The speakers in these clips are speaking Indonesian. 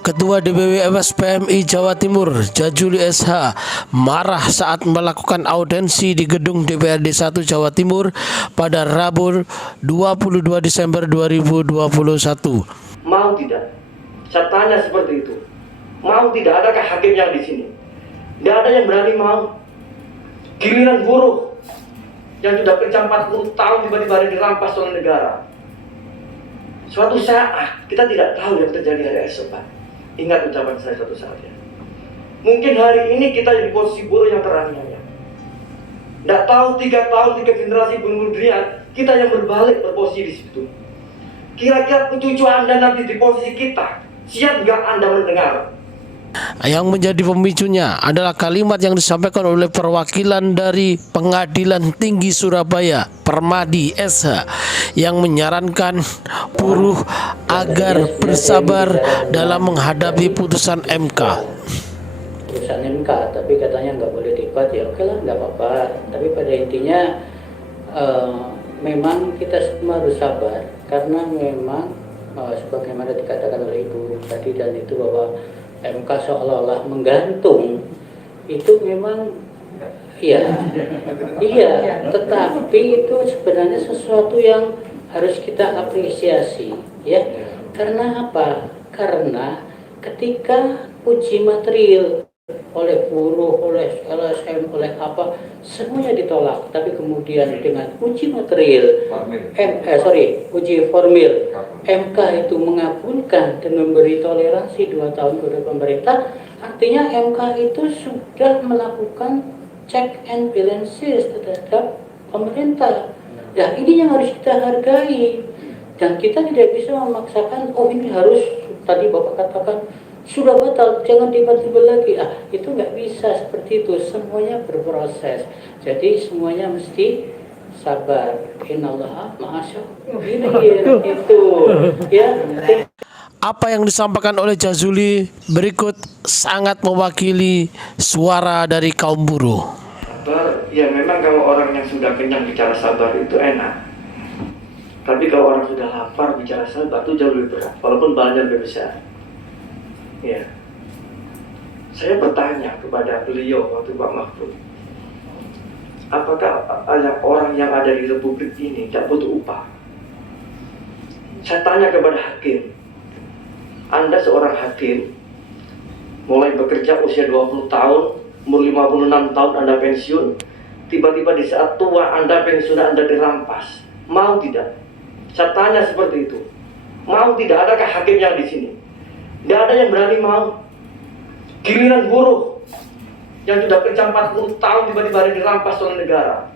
Ketua DPW MSPMI Jawa Timur, Jazuli SH, marah saat melakukan audensi di gedung DPRD 1 Jawa Timur pada Rabu 22 Desember 2021. Mau tidak? Saya tanya seperti itu. Mau tidak? Adakah hakim yang di sini? Tidak ada yang berani mau. Giliran buruh yang sudah kerja 40 tahun tiba-tiba dirampas oleh negara. Suatu saat kita tidak tahu yang terjadi hari esok, Pak. Ingat ucapan saya suatu saat ya. Mungkin hari ini kita di posisi buruh yang teraniaya. Tidak tahu 3 tahun, 3 generasi kemudian kita yang berbalik berposisi di situ. Kira-kira cucu Anda nanti di posisi kita, siap nggak Anda mendengar? Yang menjadi pemicunya adalah kalimat yang disampaikan oleh perwakilan dari Pengadilan Tinggi Surabaya, Permadi SH, yang menyarankan buruh agar bersabar dalam menghadapi putusan MK. Putusan MK, tapi katanya nggak boleh debat, ya oke lah, nggak apa-apa. Tapi pada intinya memang kita semua harus sabar, karena memang sebagaimana dikatakan oleh Ibu tadi dan itu bahwa MK seolah-olah menggantung, itu memang iya, tetapi itu sebenarnya sesuatu yang harus kita apresiasi, ya. Karena apa? Karena ketika uji material oleh buruh, oleh LSM, oleh apa, semuanya ditolak, tapi kemudian dengan uji material uji formil MK itu mengabulkan dan memberi toleransi 2 tahun kepada pemerintah, artinya MK itu sudah melakukan check and balances terhadap pemerintah. Ya, ini yang harus kita hargai, dan kita tidak bisa memaksakan, oh ini harus, tadi Bapak katakan sudah batal, jangan debat-debat lagi. Itu nggak bisa seperti itu. Semuanya berproses. Jadi semuanya mesti sabar. Innallaha ma'as-sabirin. Itu ya. Apa yang disampaikan oleh Jazuli berikut sangat mewakili suara dari kaum buruh. Sabar, ya memang kalau orang yang sudah kenyang bicara sabar itu enak. Tapi kalau orang sudah lapar bicara sabar itu jauh lebih berat, walaupun balanya lebih besar. Ya, saya bertanya kepada beliau waktu Pak Mahfud, apakah orang yang ada di Republik ini tidak butuh upah? Saya tanya kepada hakim, Anda seorang hakim, mulai bekerja usia 20 tahun, umur 56 tahun Anda pensiun, tiba-tiba di saat tua Anda pensiun, Anda dirampas. Mau tidak? Saya tanya seperti itu. Mau tidak? Adakah hakim yang di sini? Tidak ada yang berani mau. Giliran buruh yang sudah kerja 40 tahun tiba-tiba dirampas oleh negara.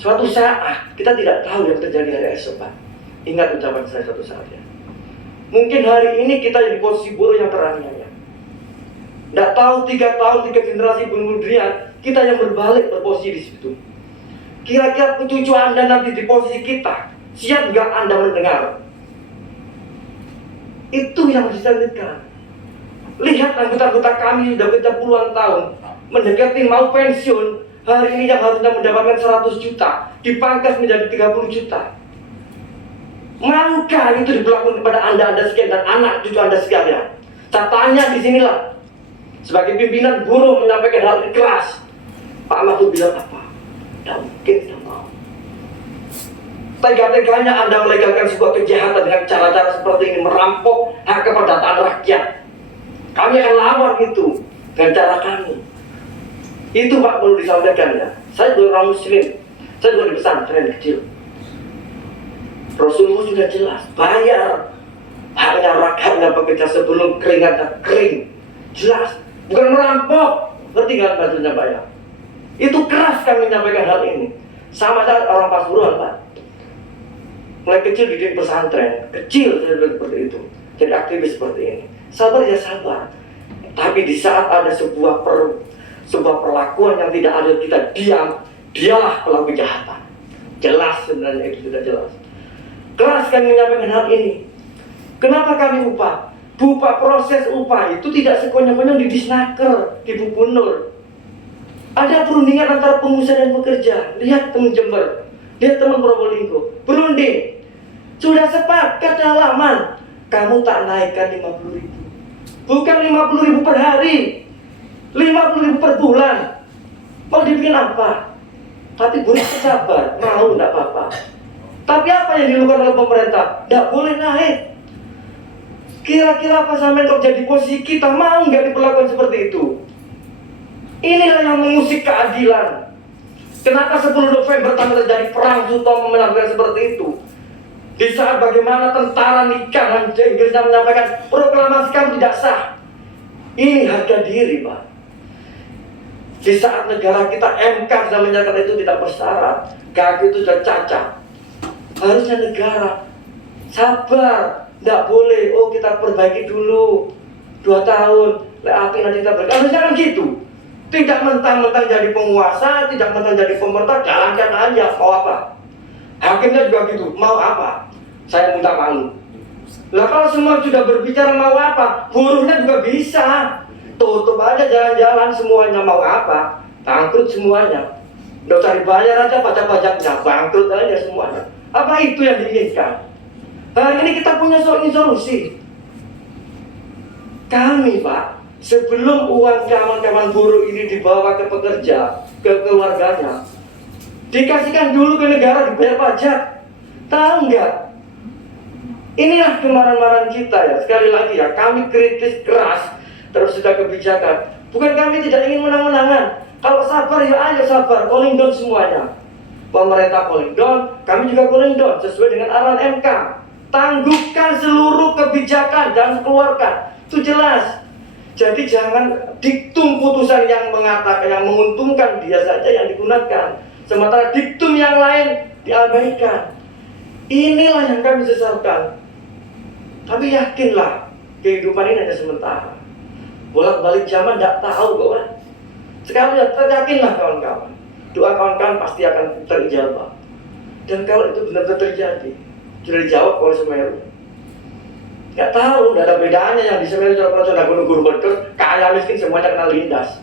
Suatu saat kita tidak tahu yang terjadi hari esok, Pak. Ingat ucapan saya suatu saat ya. Mungkin hari ini kita di posisi buruh yang teraniaya. Tidak tahu 3 tahun, 3 generasi kemudian kita yang berbalik berposisi di situ. Kira-kira cucu Anda nanti di posisi kita, siap nggak Anda mendengar? Itu yang disampaikan. Lihat anggota-anggota kami sudah kerja puluhan tahun, mendekati mau pensiun, hari ini yang harusnya mendapatkan 100 juta, dipangkas menjadi 30 juta. Maukah itu diberlakukan kepada Anda sekian dan anak cucu Anda sekalian? Saya tanya di sinilah, sebagai pimpinan buruh menyampaikan hal ini keras. Pak Mahfud bilang apa? Tidak mungkin, tidak mau. Tega-teganya Anda melegalkan sebuah kejahatan dengan cara-cara seperti ini, merampok hak keperdataan rakyat. Kami akan lawan itu dengan cara kami. Itu Pak perlu disampaikan ya. Saya juga orang Muslim, saya juga di pesantren kecil. Rasulullah sudah jelas, bayar haknya rakyatnya pekerja sebelum keringatnya kering. Jelas, bukan merampok. Ngerti nggak maksudnya Pak ya? Itu keras kami menyampaikan hal ini. Sama saja orang Pasuruan Pak. Mulai kecil dididik pesantren, kecil seperti itu, jadi aktivis seperti ini. Sabar ya sabar. Tapi di saat ada sebuah perlakuan yang tidak adil, kita diam, dialah pelaku kejahatan. Jelas sebenarnya itu sudah jelas. Keras kami menyampaikan hal ini. Kenapa kami upah? Proses upah itu tidak sekonyong-konyong di Disnaker, di Bu Nur. Ada perundingan antara pengusaha dan pekerja. Lihat teman Jember, lihat teman Probolinggo, berunding. Sudah sepakat halaman. kamu tak naikkan 50.000. Bukan 50.000 per hari, 50.000 per bulan. Mau dibikin apa? Tapi buruh sabar, mau enggak apa-apa. Tapi apa yang dilakukan oleh pemerintah? Enggak boleh naik. Kira-kira apa sampai untuk jadi posisi kita, mau nggak diperlakukan seperti itu? Inilah yang mengusik keadilan. Kenapa 10 November tanpa terjadi perang Sutomo melakukan seperti itu? Di saat bagaimana tentara nikah Inggrisnya menyampaikan proklamasi kamu tidak sah. Ini harga diri, Pak. Di saat negara kita MK sudah menyatakan itu tidak bersyarat, kaki itu sudah cacat. Harusnya negara sabar, tidak boleh. Oh, kita perbaiki dulu 2 tahun, api nanti kita perbaiki. Harusnya kan gitu. Tidak mentang-mentang jadi penguasa, tidak mentang jadi pemerintah, jalankan aja. Mau apa? Hakimnya juga gitu. Mau apa? Saya minta malu. Lah kalau semua sudah berbicara mau apa, buruhnya juga bisa. Tutup aja jalan-jalan semuanya, mau apa? Bangkrut semuanya. Udah cari bayar aja pajak-pajaknya, bangkrut aja semuanya. Apa itu yang diinginkan? Hari ini kita punya solusi. Kami, Pak, sebelum uang kawan-kawan buruh ini dibawa ke pekerja, ke keluarganya, dikasihkan dulu ke negara, dibayar pajak. Tahu nggak? Inilah kemarahan-marahan kita ya. Sekali lagi ya, kami kritis keras terus sudah kebijakan. Bukan kami tidak ingin menang-menangan. Kalau sabar ya ayo sabar, cooling down semuanya. Pemerintah cooling down, kami juga cooling down sesuai dengan arahan MK. Tangguhkan seluruh kebijakan dan keluarkan. Itu jelas. Jadi jangan diktum putusan yang mengatakan, yang menguntungkan dia saja yang digunakan, sementara diktum yang lain diabaikan. Inilah yang kami sesalkan. Tapi yakinlah kehidupan ini hanya sementara. Bolak-balik zaman tidak tahu kawan. Sekarang ya yakinlah kawan-kawan. Doa kawan-kawan pasti akan terijabah. Dan kalau itu benar-benar terjadi, sudah dijawab oleh Semeru. Nggak tahu, nggak ada bedanya yang di Semeru contoh gunung guru meletus, kaya miskin semuanya kena lindas.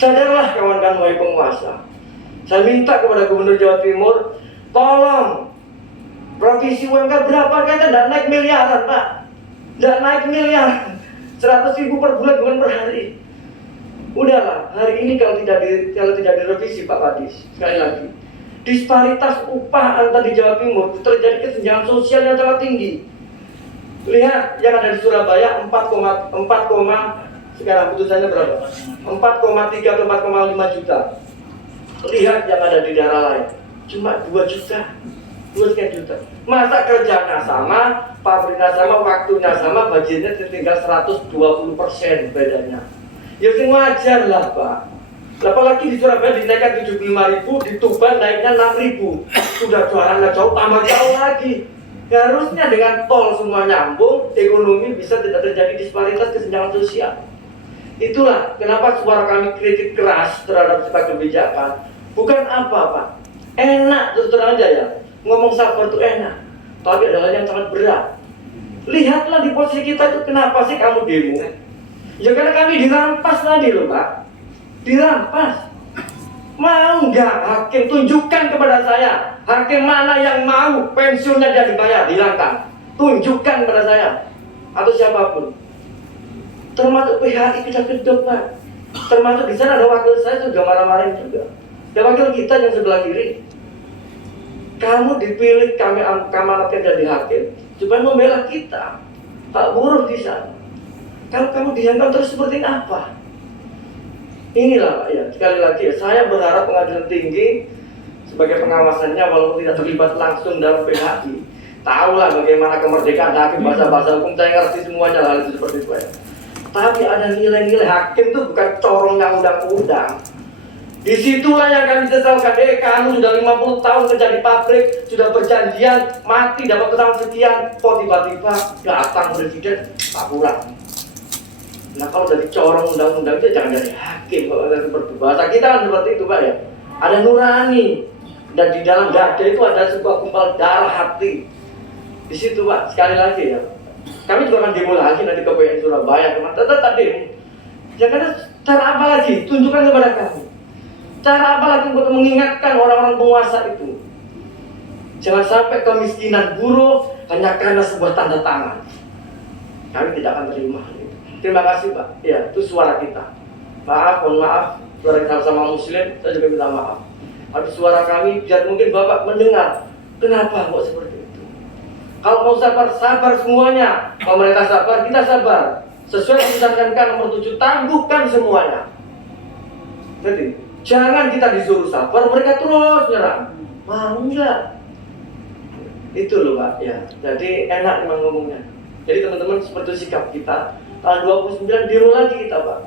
Sadarlah kawan-kawan wahai penguasa. Saya minta kepada Gubernur Jawa Timur, tolong provisi UMK berapa kata nggak naik miliaran, Pak. Nggak naik miliar, 100.000 per bulan bukan per hari. Udahlah, hari ini kalau tidak direvisi Pak Kadis, sekali lagi, disparitas upah antar di Jawa Timur terjadi kesenjangan sosial yang sangat tinggi. Lihat yang ada di Surabaya 4, sekarang putusannya berapa? 4,3 atau 4,5 juta. Lihat yang ada di daerah lain, cuma 2 juta, 2,5 juta. Masa kerjanya sama, pabriknya sama, waktunya sama, budgetnya tinggal 120% bedanya. Ya sing wajar lah Pak. Apalagi di Surabaya dinaikkan 75.000, di Tuban naiknya 6.000. Sudah jualannya jauh, tambah jauh lagi. Harusnya dengan tol semua nyambung, ekonomi bisa tidak terjadi disparitas kesenjangan sosial. Itulah kenapa suara kami kritik keras terhadap sifat kebijakan. Bukan apa Pak, enak terus terang aja ya, ngomong sabar itu enak, tapi adalah yang sangat berat. Lihatlah di posisi kita itu, kenapa sih kamu demo? Ya karena kami dirampas tadi loh Pak, dirampas. Mau nggak hakim tunjukkan kepada saya, hakim mana yang mau pensiunnya dia dibayar, hilangkan. Tunjukkan kepada saya, atau siapapun. Termasuk PHI kita kedok Pak. Termasuk di sana ada wakil saya juga marah-marahin juga. Dan wakil kita yang sebelah kiri. Kamu dipilih, kami amanatkan jadi hakim supaya membela kita, Pak buruh di sana. Kalau kamu diamkan terus seperti apa? Inilah Pak ya, sekali lagi ya, saya berharap pengadilan tinggi sebagai pengawasannya walaupun tidak terlibat langsung dalam PHI, tahulah bagaimana kemerdekaan hakim, bahasa-bahasa hukum saya ngerti semuanya hal itu seperti itu ya. Tapi ada nilai-nilai hakim itu bukan corongnya undang-undang. Disitulah yang kami sesalkan. Kamu sudah 50 tahun kerja di pabrik, sudah berjanjian mati dapat pesangon sekian, kok tiba-tiba datang presiden tak pulang. Nah kalau jadi corong undang-undang itu jangan jadi hakim. Kalau ada seperti bahasa kita kan seperti itu Pak ya. Ada nurani, dan di dalam dada itu ada sebuah gumpal darah hati. Di situ Pak, sekali lagi ya. Kami juga akan demo lagi nanti ke PN Surabaya, teman. Tetap demo. Ya karena cara apa lagi? Tunjukkan kepada kami. Cara apa lagi untuk mengingatkan orang-orang penguasa itu? Jangan sampai kemiskinan buruh hanya karena sebuah tanda tangan. Kami tidak akan terima hal itu. Terima kasih Pak. Ya, itu suara kita. Maaf, mohon maaf. Suara kita sama Muslim, saya juga minta maaf. Tapi suara kami, biar mungkin Bapak mendengar. Kenapa kok seperti itu? Kalau mau sabar, sabar semuanya. Pemerintah sabar, kita sabar. Sesuai keputusan MK nomor 7, tangguhkan semuanya. Jadi, jangan kita disuruh sabar, mereka terus nyerang. Mau enggak? Itu loh Pak, ya. Jadi enak memang ngomongnya. Jadi teman-teman, seperti sikap kita. Tanggal 29 demo lagi kita Pak.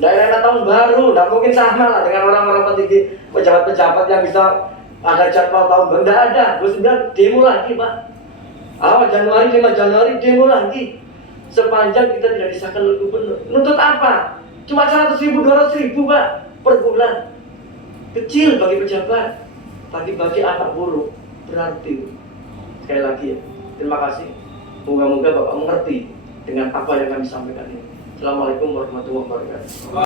Daerah tahun baru, tidak mungkin sama lah dengan orang-orang petinggi, pejabat-pejabat yang bisa ada jadwal tahun baru. Tidak ada, 29 demo lagi Pak. Awal Januari, 5 Januari demo lagi. Sepanjang kita tidak disahkan oleh gubernur. Nuntut apa? Cuma 100.000, 200.000 Pak per bulan. Kecil bagi pejabat, tapi bagi anak buruh berarti. Sekali lagi ya, terima kasih. Moga-moga Bapak mengerti dengan apa yang kami sampaikan ini. Assalamualaikum warahmatullahi wabarakatuh.